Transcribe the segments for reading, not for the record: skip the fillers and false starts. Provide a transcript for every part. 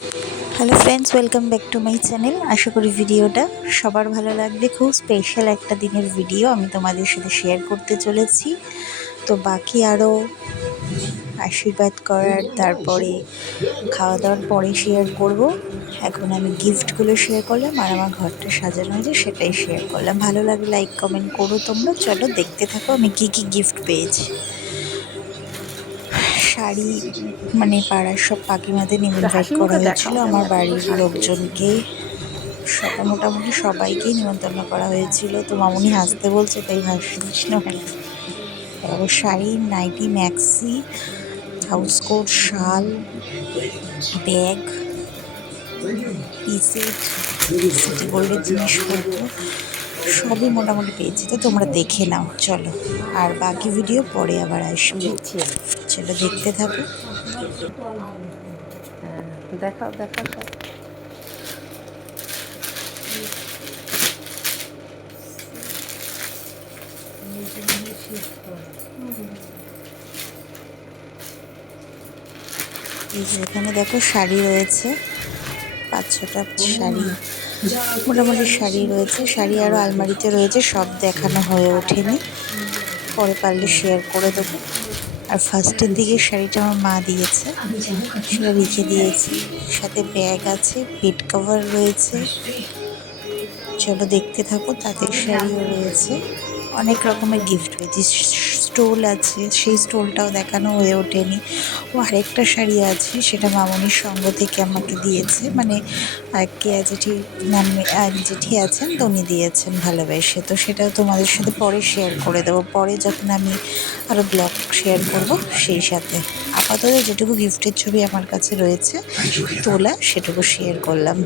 Hello friends, welcome back to my channel. আশা করি ভিডিওটা সবার ভালো লাগবে। খুব স্পেশাল একটা দিনের ভিডিও আমি তোমাদের সাথে শেয়ার করতে চলেছি। তো বাকি আরও আশীর্বাদ করার, তারপরে খাওয়া দাওয়ার পরে শেয়ার করব। এখন আমি গিফটগুলো শেয়ার করলাম আর আমার ঘরটা সাজানো হয়েছে সেটাই শেয়ার করলাম। ভালো লাগলে লাইক কমেন্ট করো তোমরা। চলো দেখতে থাকো আমি কি কি গিফট পেয়েছি। শাড়ি, মানে পাড়ার সব কাকিমাদের ইনভাইট করা হয়েছিল, আমার বাড়ির লোকজনকে মোটামুটি সবাইকেই নিমন্ত্রণ করা হয়েছিল। তো মামুনি হাসতে বলছে, তাই হাসিস না। Sari, nightie, maxi, house coat, শাল, ব্যাগ, পিসেট, সিটি গোল্ডের জিনিসপত্র সবই মোটামুটি পেয়েছি। তো তোমরা দেখে নাও চলো, আর বাকি ভিডিও পরে আবার আসবে। চলো দেখতে থাকো। দেখাও দেখাও সব। এই যে এখানে দেখো শাড়ি রয়েছে, 5-6টা শাড়ি, মোটামুটি শাড়ি রয়েছে। শাড়ি আরও আলমারিতে রয়েছে, সব দেখানো হয়ে ওঠেনি, পরে পারলে শেয়ার করে দেবো। আর ফার্স্টের দিকে শাড়িটা আমার মা দিয়েছে, সেটা রেখে দিয়েছি। সাথে ব্যাগ আছে, বেড কভার রয়েছে। চলো দেখতে থাকো। তাঁতের শাড়িও রয়েছে, অনেক রকমের গিফট রয়েছে। স্টোল আছে, সেই স্টোলটাও দেখানো হয়ে ওঠেনি। ও আরেকটা শাড়ি আছে, সেটা মামনির সঙ্গ থেকে আমাকে দিয়েছে, মানে কেয়া জেঠি নামে জেঠি আছেন তো উনি দিয়েছেন ভালোবেসে। তো সেটাও তোমাদের সাথে পরে শেয়ার করে দেবো, পরে যখন আমি আরও ব্লগ শেয়ার করব সেই সাথে। আপাতত যেটুকু গিফটের ছবি আমার কাছে রয়েছে তোলা, সেটুকু শেয়ার করলাম।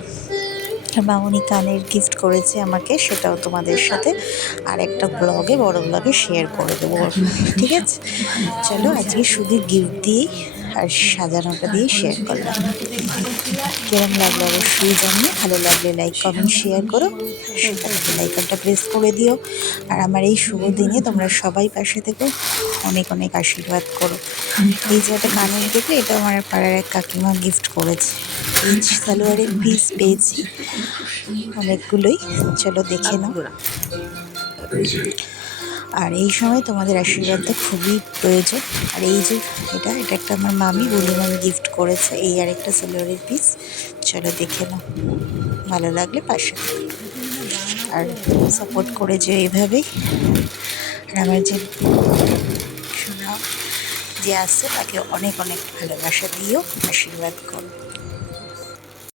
মামনি কানের গিফট করেছে আমাকে, সেটাও তোমাদের সাথে আর একটা ব্লগে, বড় ব্লগে শেয়ার করে দেবো, ঠিক আছে? চলো আজকে শুধু গিফট দিয়েই আর সাজানোটা দিয়ে শেয়ার করলাম। কেরম লাগলো অবশ্যই জানিয়ে, ভালো লাগলে লাইক কমেন্ট শেয়ার করো, সেটা বেল আইকনটা প্রেস করে দিও। আর আমার এই শুভ দিনে তোমরা সবাই পাশে থেকো, অনেক অনেক আশীর্বাদ করো। এই যে একটা কানের দেখলে, এটা আমার পাড়ার এক কাকিমা গিফট করেছে। এই সালোয়ারের পিস পেয়েছি অনেকগুলোই, চলো দেখে নাও। আর এই সময় তোমাদের আশীর্বাদটা খুবই প্রয়োজন। আর এই যে এটা একটা আমার মামি গিফট করেছে, এই আর একটা সালোয়ারের পিস। চলো দেখে নাও, ভালো লাগলে পাশে আর সাপোর্ট করে যে এইভাবেই। আর আমার যে শোনা যে আসছে তাকে অনেক অনেক ভালোবাসা দিও, আশীর্বাদ করো।